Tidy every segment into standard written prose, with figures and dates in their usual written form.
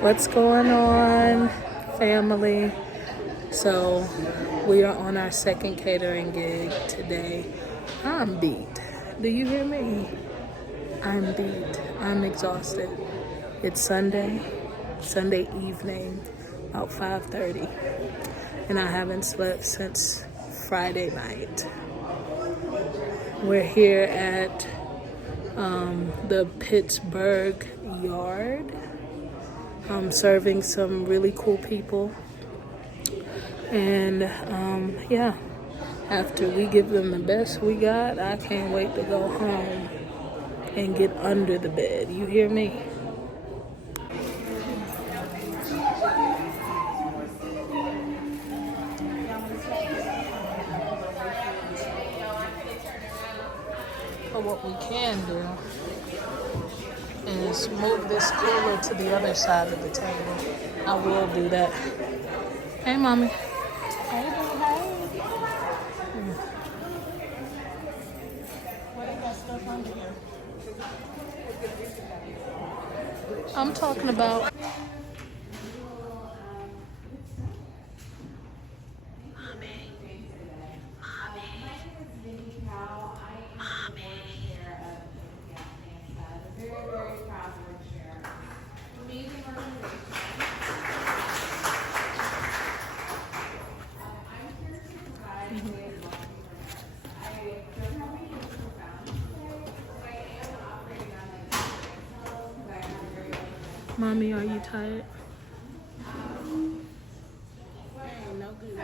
What's going on, family? So, we are on our second catering gig today. I'm beat. Do you hear me? I'm beat. I'm exhausted. It's Sunday evening, about 5:30, and I haven't slept since Friday night. We're here at the Pittsburgh Yard. I'm serving some really cool people. And yeah, after we give them the best we got, I can't wait to go home and get under the bed. You hear me? But what we can do is move this cooler to the other side of the table. I will do that. Hey, mommy. Hey, baby. What you got stuff under here? I'm talking about. Mommy, are you tired? No good.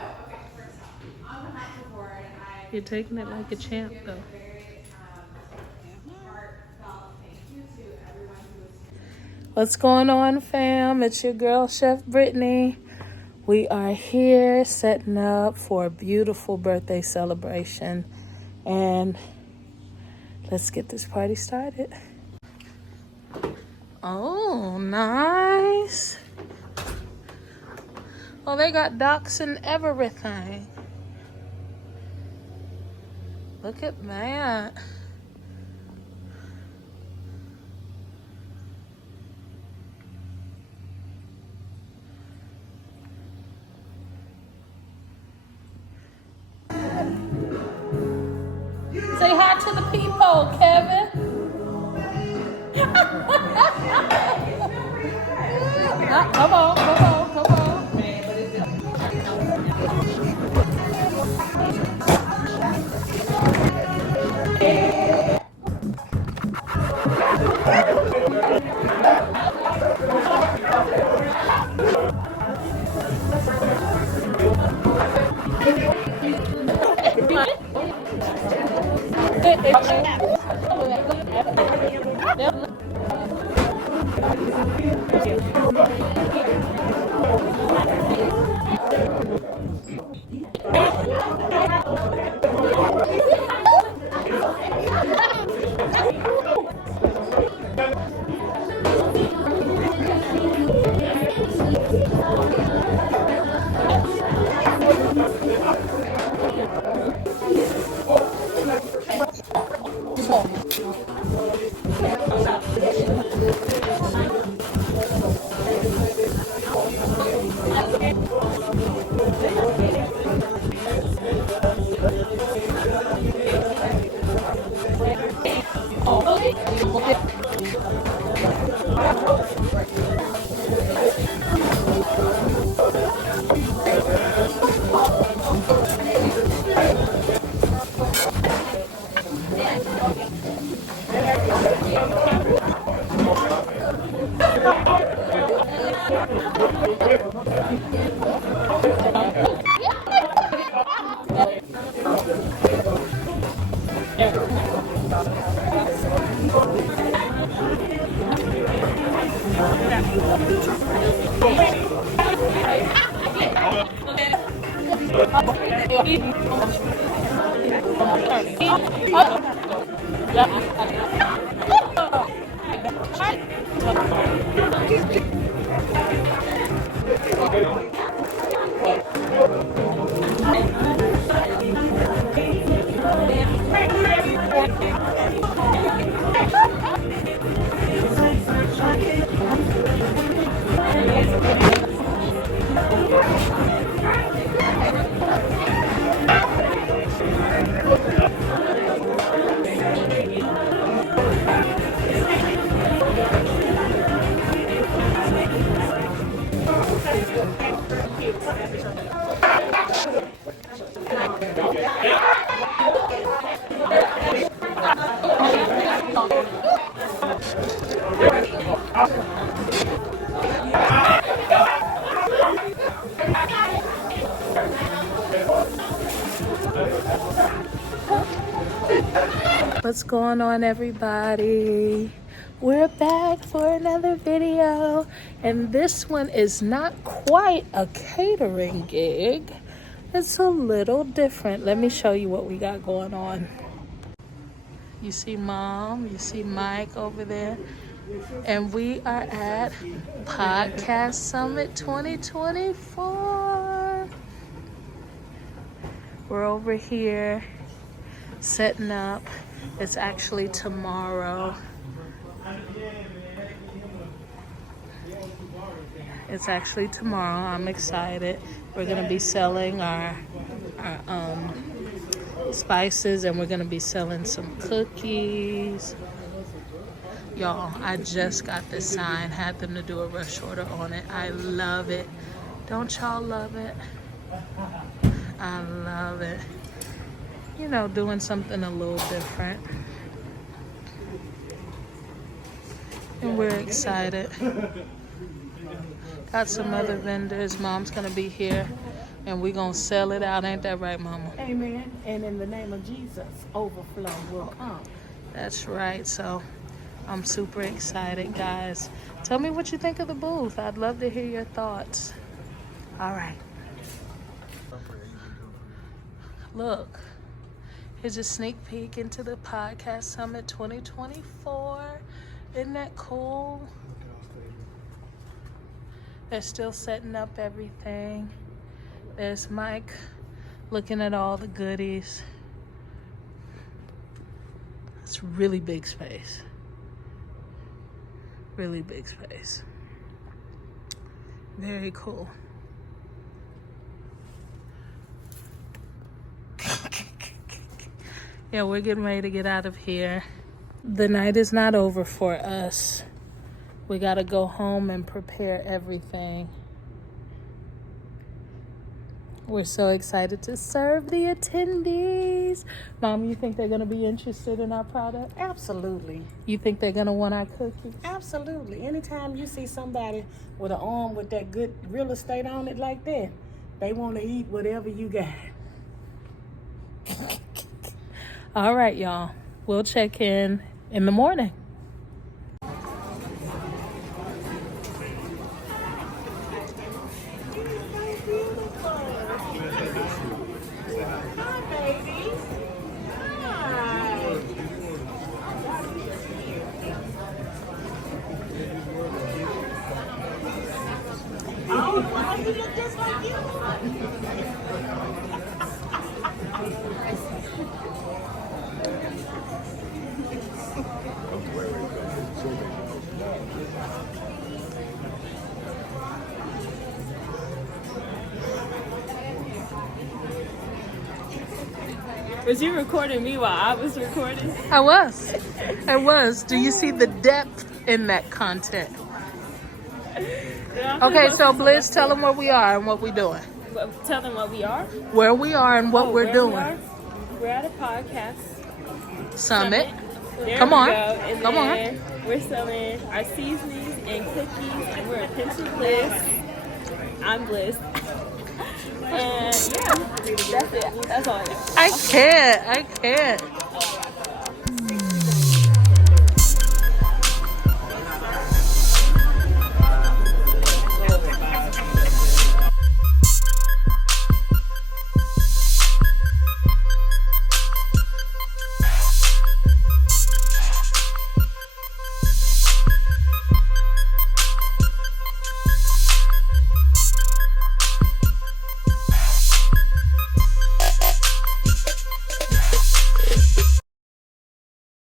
You're taking it like a champ, though. What's going on, fam? It's your girl, Chef Brittany. We are here setting up for a beautiful birthday celebration. And let's get this party started. Oh, nice. Oh, they got docks and everything. Look at that. Say hi to the people, Kevin. Come on. What's going on, everybody? We're back for another video, and this one is not quite a catering gig. It's a little different. Let me show you what we got going on. You see Mom, you see Mike over there, and we are at Podcast Summit 2024. We're over here setting up. It's actually tomorrow. It's actually tomorrow. I'm excited. We're gonna be selling our spices, and we're gonna be selling some cookies. Y'all, I just got this sign. Had them to do a rush order on it. I love it. Don't y'all love it? I love it. You know, doing something a little different. And we're excited. Got some other vendors. Mom's gonna be here, and we're gonna sell it out. Ain't that right, Mama? Amen. And in the name of Jesus, overflow will come. That's right. So I'm super excited, guys. Tell me what you think of the booth. I'd love to hear your thoughts. All right. Look, here's a sneak peek into the Podcast Summit 2024. Isn't that cool? They're still setting up everything. There's Mike looking at all the goodies. It's really big space. Really big space. Very cool. Yeah, we're getting ready to get out of here. The night is not over for us. We gotta go home and prepare everything. We're so excited to serve the attendees. Mom, you think they're gonna be interested in our product? Absolutely. You think they're gonna want our cookies? Absolutely. Anytime you see somebody with an arm with that good real estate on it like that, they want to eat whatever you got. All right, y'all. We'll check in the morning. Was you recording me while I was recording? I was. Do you see the depth in that content? Yeah, Okay, so Bliss, tell them where we are and what we're doing. Tell them what we are. Where we are and what we're doing. We're at a podcast Summit. There Come we on. go. And Come on. then we're selling our seasonings and cookies, and we're a pinch of Bliss. I'm Bliss. And yeah, that's it. That's all I know. I can't.